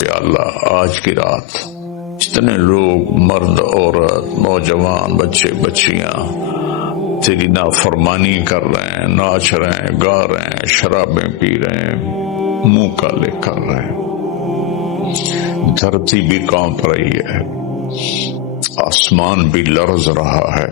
یا اللہ آج کی رات اتنے لوگ مرد عورت نوجوان بچے بچیاں تیری نافرمانی کر رہے ہیں، ناچ رہے ہیں، گا رہے ہیں، شرابیں پی رہے ہیں، منہ کالے کر رہے ہیں، دھرتی بھی کانپ رہی ہے، آسمان بھی لرز رہا ہے۔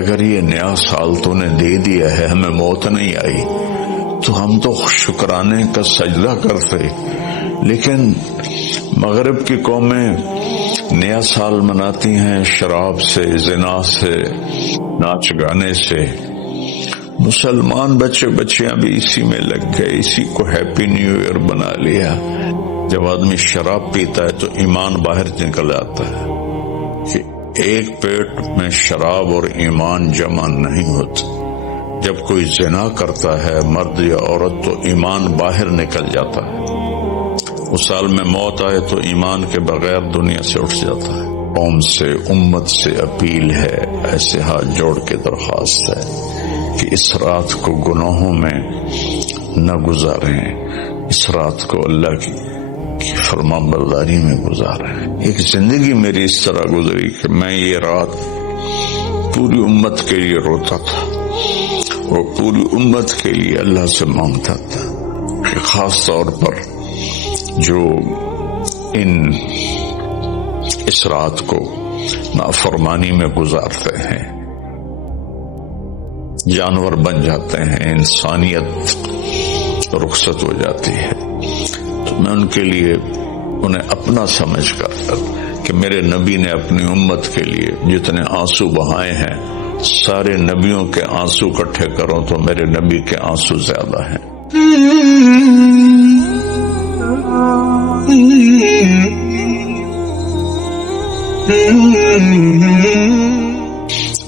اگر یہ نیا سال تو نے دے دیا ہے، ہمیں موت نہیں آئی تو ہم تو شکرانے کا سجدہ کرتے، لیکن مغرب کی قومیں نیا سال مناتی ہیں شراب سے، زنا سے، ناچ گانے سے۔ مسلمان بچے بچیاں بھی اسی میں لگ گئے، اسی کو ہیپی نیو ایئر بنا لیا۔ جب آدمی شراب پیتا ہے تو ایمان باہر نکل آتا ہے کہ ایک پیٹ میں شراب اور ایمان جمع نہیں ہوتا۔ جب کوئی زنا کرتا ہے مرد یا عورت تو ایمان باہر نکل جاتا ہے۔ اس سال میں موت آئے تو ایمان کے بغیر دنیا سے اٹھ جاتا ہے۔ قوم سے، امت سے اپیل ہے، ایسے ہاتھ جوڑ کے درخواست ہے کہ اس رات کو گناہوں میں نہ گزاریں، اس رات کو اللہ کی فرما برداری میں گزاریں۔ ایک زندگی میری اس طرح گزری کہ میں یہ رات پوری امت کے لیے روتا تھا اور پوری امت کے لیے اللہ سے مانگتا تھا کہ خاص طور پر جو اس رات کو نافرمانی میں گزارتے ہیں، جانور بن جاتے ہیں، انسانیت رخصت ہو جاتی ہے، تو میں ان کے لیے انہیں اپنا سمجھ کر کہ میرے نبی نے اپنی امت کے لیے جتنے آنسو بہائے ہیں، سارے نبیوں کے آنسو اکٹھے کروں تو میرے نبی کے آنسو زیادہ ہیں۔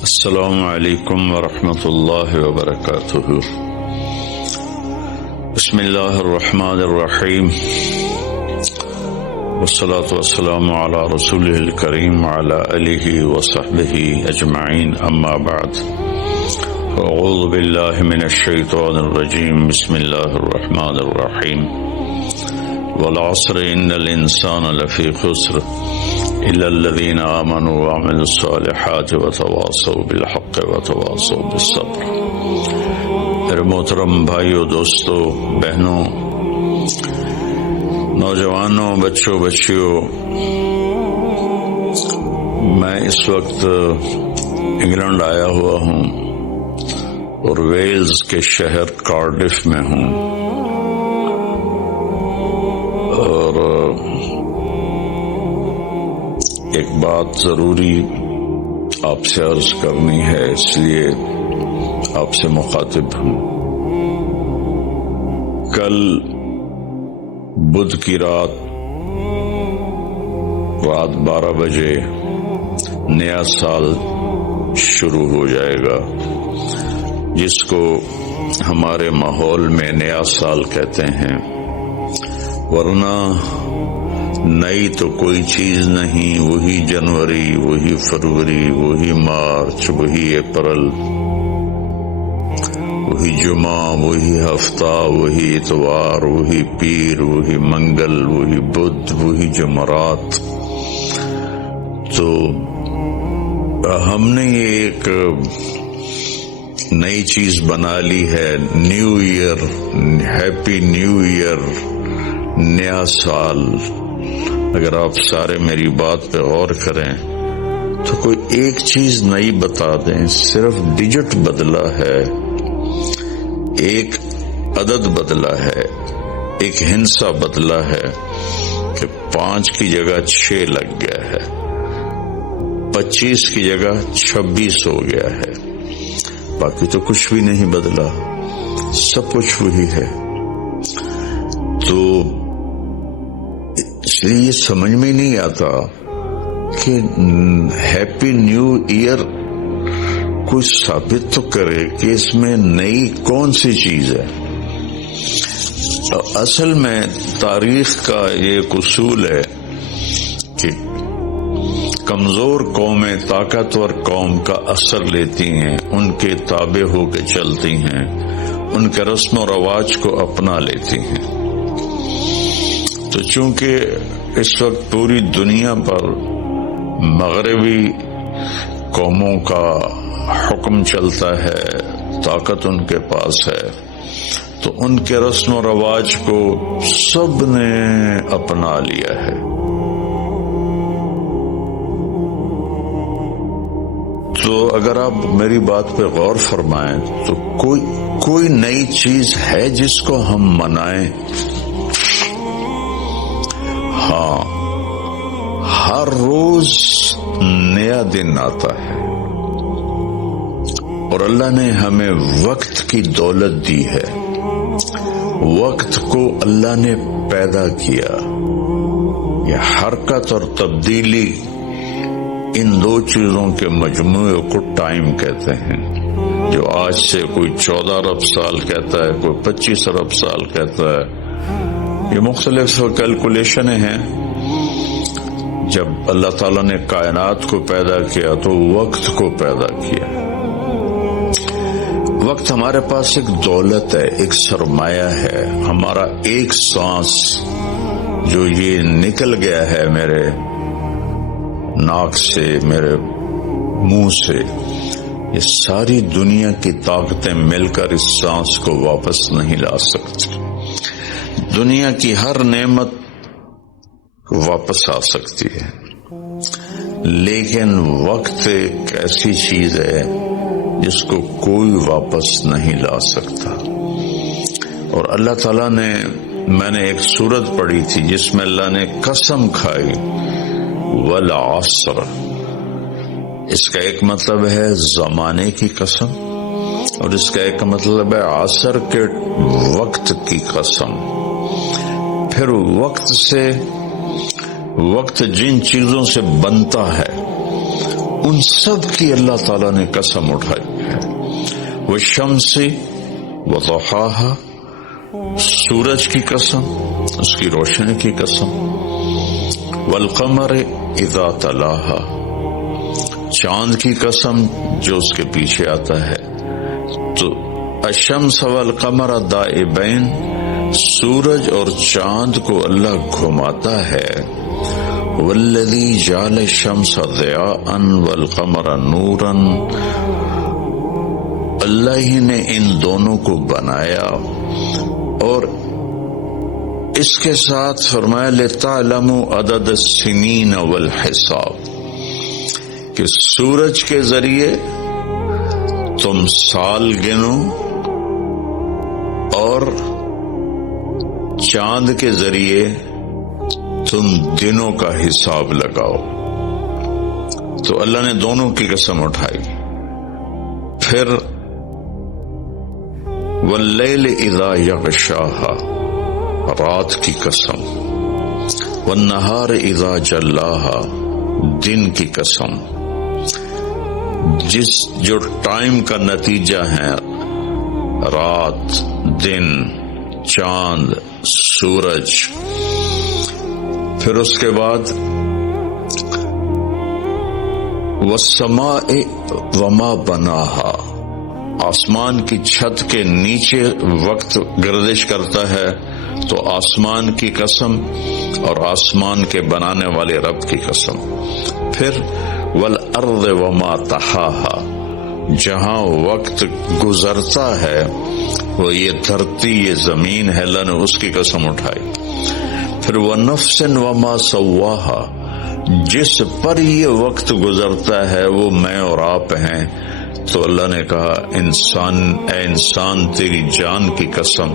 السلام علیکم ورحمۃ اللہ وبرکاتہ۔ بسم اللہ الرحمن الرحیم، والصلاة والسلام علی رسولہ الکریم وعلی آلہ وصحبہ اجمعین، اما بعد، اعوذ باللہ من الشیطان الرجیم، بسم اللہ الرحمن الرحیم، والعصر ان الانسان لفی خسر الا الذین آمنوا وعملوا الصالحات وتواصوا بالحق وتواصوا بالصبر۔ میرے محترم بھائیوں، دوستوں، بہنوں، نوجوانوں، بچوں، بچیوں، میں اس وقت انگلینڈ آیا ہوا ہوں اور ویلز کے شہر کارڈف میں ہوں، اور ایک بات ضروری آپ سے عرض کرنی ہے، اس لیے آپ سے مخاطب ہوں۔ کل بدھ کی رات 12 بجے نیا سال شروع ہو جائے گا، جس کو ہمارے ماحول میں نیا سال کہتے ہیں، ورنہ نئی تو کوئی چیز نہیں، وہی جنوری، وہی فروری، وہی مارچ، وہی اپریل، وہی جمعہ، وہی ہفتہ، وہی اتوار، وہی پیر، وہی منگل، وہی بدھ، وہی جمعرات۔ تو ہم نے ایک نئی چیز بنا لی ہے، new year, happy new year, نیا سال۔ اگر آپ سارے میری بات پہ غور کریں تو کوئی ایک چیز نئی بتا دیں، صرف ڈیجٹ بدلا ہے، ایک عدد بدلا ہے، ایک ہندسہ بدلا ہے کہ 5 کی جگہ 6 لگ گیا ہے، 25 کی جگہ 26 ہو گیا ہے، باقی تو کچھ بھی نہیں بدلا، سب کچھ وہی ہے۔ تو اس لیے یہ سمجھ میں نہیں آتا کہ ہیپی نیو ایئر کوئی ثابت تو کرے کہ اس میں نئی کون سی چیز ہے۔ اصل میں تاریخ کا یہ ایک اصول ہے کہ کمزور قومیں طاقتور قوم کا اثر لیتی ہیں، ان کے تابع ہو کے چلتی ہیں، ان کے رسم و رواج کو اپنا لیتی ہیں۔ تو چونکہ اس وقت پوری دنیا پر مغربی قوموں کا حکم چلتا ہے، طاقت ان کے پاس ہے، تو ان کے رسم و رواج کو سب نے اپنا لیا ہے۔ تو اگر آپ میری بات پہ غور فرمائیں تو کوئی نئی چیز ہے جس کو ہم منائیں؟ ہاں، ہر روز نیا دن آتا ہے، اور اللہ نے ہمیں وقت کی دولت دی ہے۔ وقت کو اللہ نے پیدا کیا۔ یہ حرکت اور تبدیلی، ان دو چیزوں کے مجموعے کو ٹائم کہتے ہیں، جو آج سے کوئی 14 ارب سال کہتا ہے، کوئی 25 ارب سال کہتا ہے۔ یہ مختلف کیلکولیشنیں ہیں۔ جب اللہ تعالیٰ نے کائنات کو پیدا کیا تو وقت کو پیدا کیا۔ وقت ہمارے پاس ایک دولت ہے، ایک سرمایہ ہے۔ ہمارا ایک سانس جو یہ نکل گیا ہے میرے ناک سے، میرے منہ سے، یہ ساری دنیا کی طاقتیں مل کر اس سانس کو واپس نہیں لا سکتی۔ دنیا کی ہر نعمت واپس آ سکتی ہے، لیکن وقت ایک ایسی چیز ہے جس کو کوئی واپس نہیں لا سکتا۔ اور اللہ تعالیٰ نے، میں نے ایک سورت پڑھی تھی جس میں اللہ نے قسم کھائی، والعصر، اس کا ایک مطلب ہے زمانے کی قسم، اور اس کا ایک مطلب ہے عصر کے وقت کی قسم۔ پھر وقت جن چیزوں سے بنتا ہے ان سب کی اللہ تعالیٰ نے قسم اٹھائی ہے۔ والشمس وضحاها، سورج کی قسم، اس کی روشنی کی قسم۔ والقمر اذا تلاها، چاند کی قسم جو اس کے پیچھے آتا ہے۔ تو الشمس والقمر دائبین، سورج اور چاند کو اللہ گھماتا ہے۔ والذی جعل الشمس ضیاء والقمر نورا، اللہ ہی نے ان دونوں کو بنایا، اور اس کے ساتھ فرمایا لِتَعْلَمُوا عَدَدَ السِّنِينَ وَالْحِسَابَ، کہ سورج کے ذریعے تم سال گنو اور چاند کے ذریعے تم دنوں کا حساب لگاؤ۔ تو اللہ نے دونوں کی قسم اٹھائی۔ پھر واللیل اذا یغشاہا، رات کی قسم۔ والنہار اذا جلاہا، دن کی قسم۔ جو ٹائم کا نتیجہ ہے، رات، دن، چاند، سورج۔ پھر اس کے بعد والسماء وما بناہا، آسمان کی چھت کے نیچے وقت گردش کرتا ہے، تو آسمان کی قسم اور آسمان کے بنانے والے رب کی قسم۔ پھر والارض وما طحاہا، جہاں وقت گزرتا ہے وہ یہ دھرتی، یہ زمین ہے، اللہ نے اس کی قسم اٹھائی۔ پھر وَنَفْسٍ وَمَا سَوَّاهَا، جس پر یہ وقت گزرتا ہے وہ میں اور آپ ہیں، تو اللہ نے کہا اے انسان تیری جان کی قسم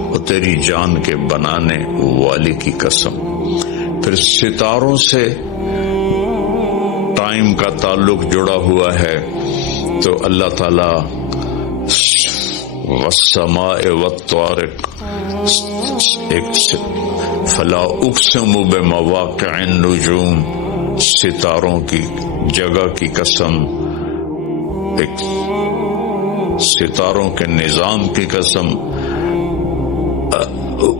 اور تیری جان کے بنانے والی کی قسم۔ پھر ستاروں سے ٹائم کا تعلق جڑا ہوا ہے، تو اللہ تعالی والسماء والطارق، فلا اقسم بمواقع النجوم، ستاروں کی جگہ کی قسم، ایک ستاروں کے نظام کی قسم۔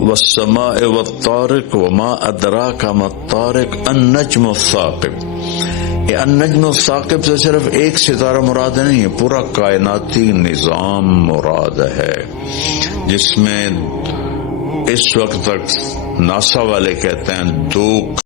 والسماء والطارق وما ادراک ما الطارق النجم الثاقب، یہ النجم الثاقب سے صرف ایک ستارہ مراد نہیں ہے، پورا کائناتی نظام مراد ہے، جس میں اس وقت تک ناسا والے کہتے ہیں 2